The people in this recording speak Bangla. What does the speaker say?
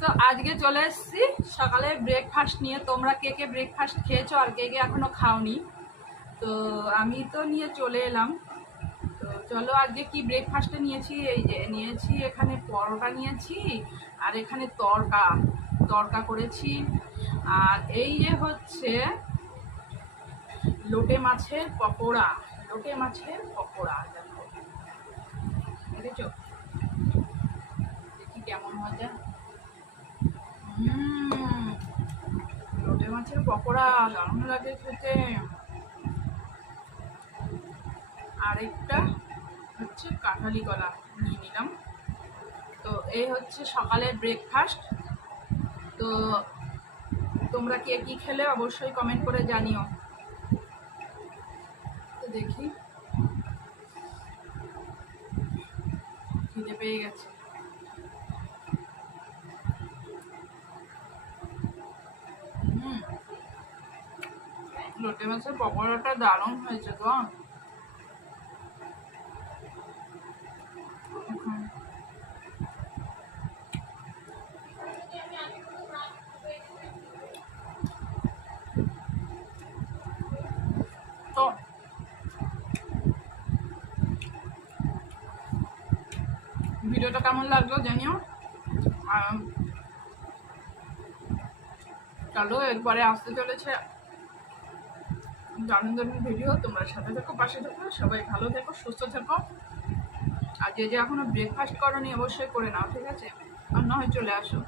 তো আজকে চলে এসেছি সকালে ব্রেকফাস্ট নিয়ে। তোমরা কে কে ব্রেকফাস্ট খেয়েছো আর কে কে এখনো খাওনি? তো আমি তো নিয়ে চলে এলাম। তো চলো আজকে কি ব্রেকফাস্টে নিয়েছি। এই যে নিয়েছি, এখানে পরোটা নিয়েছি আর এখানে তড়কা করেছি। আর এই যে হচ্ছে লোটে মাছের পকোড়া। দেখো, দেখেছো? দেখি কেমন মজা। লোটে মাছের পকোড়া দারুণ লাগে খেতে। আরেকটা হচ্ছে কাঁঠালি কলা নিয়ে নিলাম। তো এই হচ্ছে সকালের ব্রেকফাস্ট। তো তোমরা কে কি খেলে অবশ্যই কমেন্ট করে জানিও। তো দেখি, খিদে পেয়ে গেছে। লোটে মাছের পকোড়াটা দারুণ হয়েছে তো। তো ভিডিওটা কেমন লাগলো জানিও। চলো এরপরে আসতে চলেছে দারুণ দারুণ ভিডিও। তোমরা সাথে থেকো, পাশে থেকো, সবাই ভালো থেকো, সুস্থ থেকো। আর যে এখনো ব্রেকফাস্ট করোনি অবশ্যই করে নাও, ঠিক আছে? আর না হয় চলে আসো।